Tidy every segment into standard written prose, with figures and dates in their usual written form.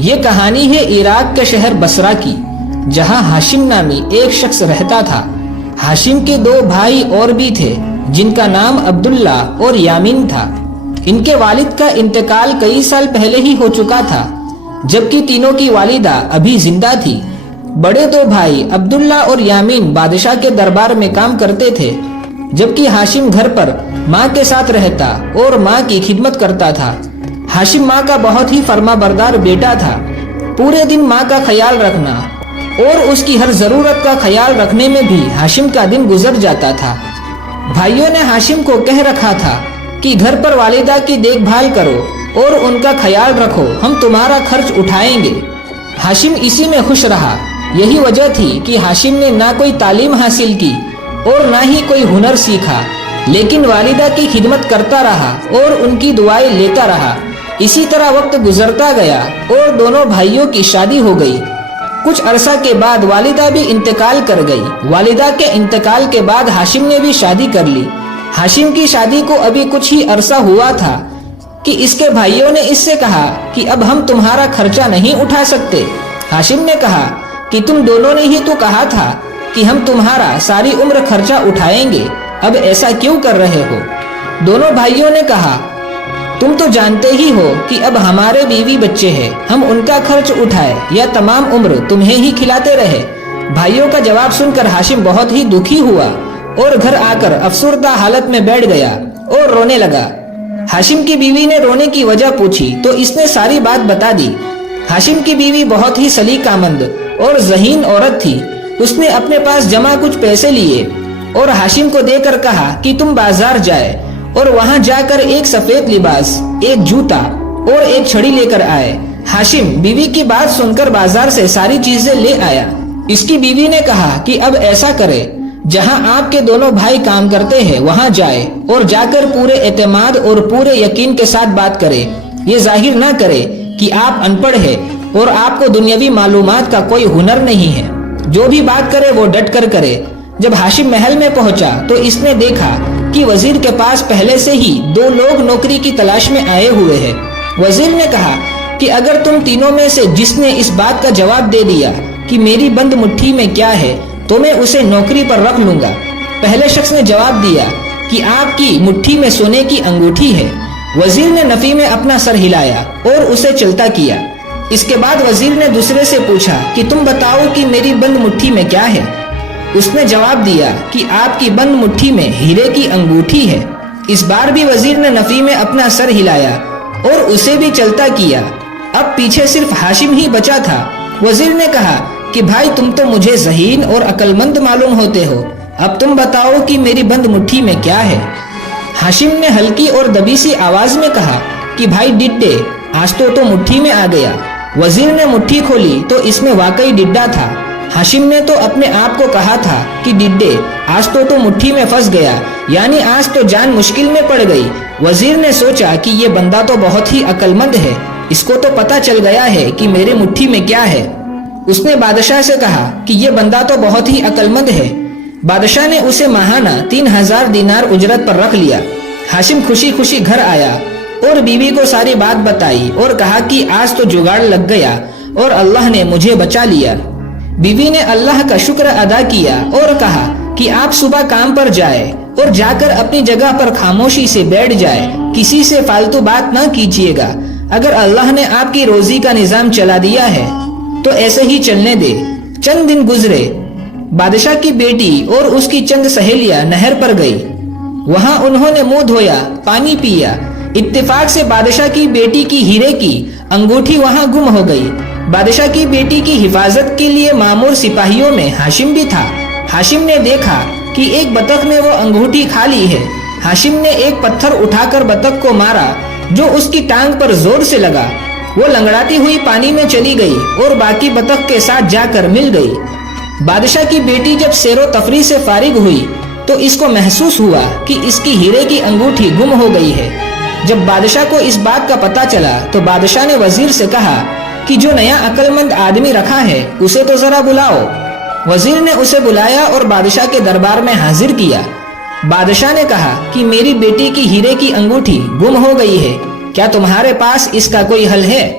یہ کہانی ہے عراق کے شہر بصرہ کی، جہاں ہاشم نامی ایک شخص رہتا تھا۔ ہاشم کے دو بھائی اور بھی تھے جن کا نام عبداللہ اور یامین تھا۔ ان کے والد کا انتقال کئی سال پہلے ہی ہو چکا تھا، جبکہ تینوں کی والدہ ابھی زندہ تھی۔ بڑے دو بھائی عبداللہ اور یامین بادشاہ کے دربار میں کام کرتے تھے، جبکہ ہاشم گھر پر ماں کے ساتھ رہتا اور ماں کی خدمت کرتا تھا۔ ہاشم ماں کا بہت ہی فرما بردار بیٹا تھا۔ پورے دن ماں کا خیال رکھنا اور اس کی ہر ضرورت کا خیال رکھنے میں بھی ہاشم کا دن گزر جاتا تھا۔ بھائیوں نے ہاشم کو کہہ رکھا تھا کہ گھر پر والدہ کی دیکھ بھال کرو اور ان کا خیال رکھو، ہم تمہارا خرچ اٹھائیں گے۔ ہاشم اسی میں خوش رہا۔ یہی وجہ تھی کہ ہاشم نے نہ کوئی تعلیم حاصل کی اور نہ ہی کوئی ہنر سیکھا، لیکن والدہ کی خدمت کرتا رہا اور ان کی دعائیں لیتا رہا۔ اسی طرح وقت گزرتا گیا اور دونوں بھائیوں کی شادی ہو گئی۔ کچھ عرصہ کے بعد والدہ بھی انتقال کر گئی۔ والدہ کے انتقال کے بعد ہاشم نے بھی شادی کر لی۔ ہاشم کی شادی کو ابھی کچھ ہی عرصہ ہوا تھا کہ اس کے بھائیوں نے اس سے کہا کہ اب ہم تمہارا خرچہ نہیں اٹھا سکتے۔ ہاشم نے کہا کہ تم دونوں نے ہی تو کہا تھا کہ ہم تمہارا ساری عمر خرچہ اٹھائیں گے، اب ایسا کیوں کر رہے ہو؟ دونوں بھائیوں نے کہا تم تو جانتے ہی ہو کہ اب ہمارے بیوی بچے ہیں، ہم ان کا خرچ اٹھائے یا تمام عمر تمہیں ہی کھلاتے رہے؟ بھائیوں کا جواب سن کر ہاشم بہت ہی دکھی ہوا اور گھر آ کر افسردہ حالت میں بیٹھ گیا اور رونے لگا۔ ہاشم کی بیوی نے رونے کی وجہ پوچھی تو اس نے ساری بات بتا دی۔ ہاشم کی بیوی بہت ہی سلیقہ مند اور ذہین عورت تھی۔ اس نے اپنے پاس جمع کچھ پیسے لیے اور ہاشم کو دے کر کہا کہ تم بازار جائے اور وہاں جا کر ایک سفید لباس، ایک جوتا اور ایک چھڑی لے کر آئے۔ ہاشم بیوی کی بات سن کر بازار سے ساری چیزیں لے آیا۔ اس کی بیوی نے کہا کہ اب ایسا کرے، جہاں آپ کے دونوں بھائی کام کرتے ہیں وہاں جائے اور جا کر پورے اعتماد اور پورے یقین کے ساتھ بات کرے۔ یہ ظاہر نہ کرے کہ آپ ان پڑھ ہیں اور آپ کو دنیاوی معلومات کا کوئی ہنر نہیں ہے۔ جو بھی بات کرے وہ ڈٹ کر کرے۔ جب ہاشم محل میں پہنچا تو اس نے دیکھا کہ وزیر کے پاس پہلے سے ہی دو لوگ نوکری کی تلاش میں آئے ہوئے ہیں۔ وزیر نے کہا کہ اگر تم تینوں میں سے جس نے اس بات کا جواب دے دیا کہ میری بند مٹھی میں کیا ہے تو میں اسے نوکری پر رکھ لوں گا۔ پہلے شخص نے جواب دیا کہ آپ کی مٹھی میں سونے کی انگوٹھی ہے۔ وزیر نے نفی میں اپنا سر ہلایا اور اسے چلتا کیا۔ اس کے بعد وزیر نے دوسرے سے پوچھا کہ تم بتاؤ کہ میری بند مٹھی میں کیا ہے؟ اس نے جواب دیا کہ آپ کی بند مٹھی میں ہیرے کی انگوٹھی ہے۔ اس بار بھی وزیر نے نفی میں اپنا سر ہلایا اور اسے بھی چلتا کیا۔ اب پیچھے صرف ہاشم ہی بچا تھا۔ وزیر نے کہا کہ بھائی تم تو مجھے ذہین اور عقل مند معلوم ہوتے ہو، اب تم بتاؤ کہ میری بند مٹھی میں کیا ہے؟ ہاشم نے ہلکی اور دبی سی آواز میں کہا کہ بھائی ڈڈے، آج تو مٹھی میں آ گیا۔ وزیر نے مٹھی کھولی تو اس میں واقعی ڈڈا تھا۔ ہاشم نے تو اپنے آپ کو کہا تھا کہ ڈڈے، آج تو مٹھی میں پھنس گیا، یعنی آج تو جان مشکل میں پڑ گئی۔ وزیر نے سوچا کہ یہ بندہ تو بہت ہی عقل مند ہے، اس کو تو پتا چل گیا ہے کہ میرے مٹھی میں کیا ہے۔ اس نے بادشاہ سے کہا کہ یہ بندہ تو بہت ہی عقل مند ہے۔ بادشاہ نے اسے ماہانہ 3000 دینار اجرت پر رکھ لیا۔ ہاشم خوشی خوشی گھر آیا اور بیوی کو ساری بات بتائی اور کہا کہ آج تو جگاڑ لگ گیا اور اللہ نے مجھے بچا لیا۔ بیوی نے اللہ کا شکر ادا کیا اور کہا کہ آپ صبح کام پر جائے اور جا کر اپنی جگہ پر خاموشی سے بیٹھ جائے، کسی سے فالتو بات نہ کیجیے گا۔ اگر اللہ نے آپ کی روزی کا نظام چلا دیا ہے تو ایسے ہی چلنے دے۔ چند دن گزرے۔ بادشاہ کی بیٹی اور اس کی چند سہیلیاں نہر پر گئی۔ وہاں انہوں نے منہ دھویا، پانی پیا۔ اتفاق سے بادشاہ کی بیٹی کی ہیرے کی انگوٹھی وہاں گم ہو گئی۔ بادشاہ کی بیٹی کی حفاظت کے لیے مامور سپاہیوں میں ہاشم بھی تھا۔ ہاشم نے دیکھا کہ ایک بطخ نے وہ انگوٹھی کھا لی ہے۔ ہاشم نے ایک پتھر اٹھا کر بطخ کو مارا جو اس کی ٹانگ پر زور سے لگا۔ وہ لنگڑاتی ہوئی پانی میں چلی گئی اور باقی بطخ کے ساتھ جا کر مل گئی۔ بادشاہ کی بیٹی جب سیر و تفریح سے فارغ ہوئی تو اس کو محسوس ہوا کہ اس کی ہیرے کی انگوٹھی گم ہو گئی ہے۔ جب بادشاہ کو اس بات کا پتہ چلا تو بادشاہ نے وزیر سے کہا کہ جو نیا عقل مند آدمی رکھا ہے اسے تو ذرا بلاؤ۔ وزیر نے اسے بلایا اور بادشاہ کے دربار میں حاضر کیا۔ بادشاہ نے کہا کہ میری بیٹی کی ہیرے کی انگوٹھی گم ہو گئی ہے، کیا تمہارے پاس اس کا کوئی حل ہے؟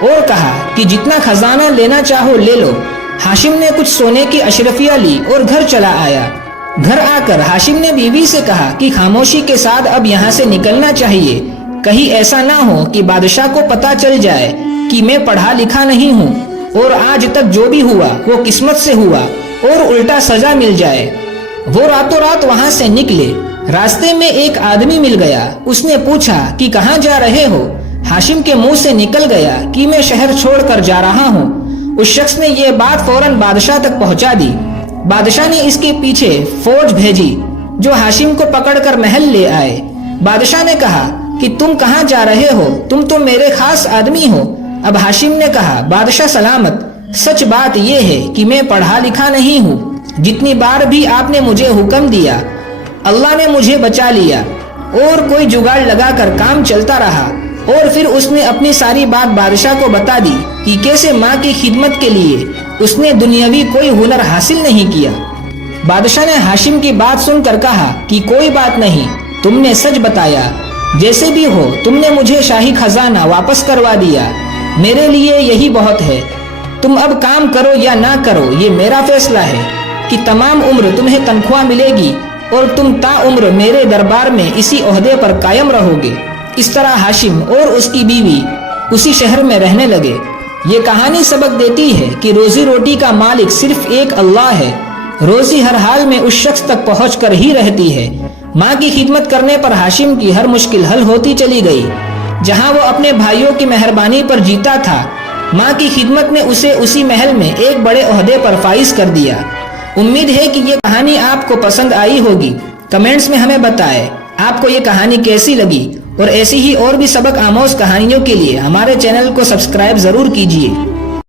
اور کہا کہ جتنا خزانہ لینا چاہو لے لو۔ ہاشم نے کچھ سونے کی اشرفیاں لی اور گھر چلا آیا۔ گھر آ کر ہاشم نے بیوی سے کہا کہ خاموشی کے ساتھ اب یہاں سے نکلنا چاہیے، کہیں ایسا نہ ہو کہ بادشاہ کو پتا چل جائے کہ میں پڑھا لکھا نہیں ہوں اور آج تک جو بھی ہوا وہ قسمت سے ہوا اور الٹا سزا مل جائے۔ وہ راتوں رات وہاں سے نکلے۔ راستے میں ایک آدمی مل گیا۔ اس نے پوچھا کہ کہاں جا رہے ہو؟ ہاشم کے منہ سے نکل گیا کہ میں شہر چھوڑ کر جا رہا ہوں۔ اس شخص نے یہ بات فوراً بادشاہ تک پہنچا دی۔ بادشاہ نے اس کے پیچھے فوج بھیجی جو ہاشم کو پکڑ کر محل لے آئے۔ بادشاہ نے کہا کہ تم کہاں جا رہے ہو؟ تم تو میرے خاص آدمی ہو۔ اب ہاشم نے کہا بادشاہ سلامت، سچ بات یہ ہے کہ میں پڑھا لکھا نہیں ہوں۔ جتنی بار بھی آپ نے مجھے حکم دیا اللہ نے مجھے بچا لیا اور کوئی جگاڑ لگا کر کام چلتا رہا۔ اور پھر اس نے اپنی ساری بات بادشاہ کو بتا دی کہ کیسے ماں کی خدمت کے لیے اس نے دنیاوی کوئی ہنر حاصل نہیں کیا۔ بادشاہ نے ہاشم کی بات سن کر کہا کہ کوئی بات نہیں، تم نے سچ بتایا، جیسے بھی ہو تم نے مجھے شاہی خزانہ واپس کروا دیا، میرے لیے یہی بہت ہے۔ تم اب کام کرو یا نہ کرو یہ میرا فیصلہ ہے کہ تمام عمر تمہیں تنخواہ ملے گی اور تم تا عمر میرے دربار میں اسی عہدے پر قائم رہو گے۔ اس طرح ہاشم اور اس کی بیوی اسی شہر میں رہنے لگے۔ یہ کہانی سبق دیتی ہے کہ روزی روٹی کا مالک صرف ایک اللہ ہے۔ روزی ہر حال میں اس شخص تک پہنچ کر ہی رہتی ہے۔ ماں کی خدمت کرنے پر ہاشم کی ہر مشکل حل ہوتی چلی گئی۔ جہاں وہ اپنے بھائیوں کی مہربانی پر جیتا تھا، ماں کی خدمت نے اسے اسی محل میں ایک بڑے عہدے پر فائز کر دیا۔ امید ہے کہ یہ کہانی آپ کو پسند آئی ہوگی۔ کمنٹس میں ہمیں بتائیں آپ کو یہ کہانی کیسی لگی، اور ایسی ہی اور بھی سبق آموز کہانیوں کے لیے ہمارے چینل کو سبسکرائب ضرور کیجیے۔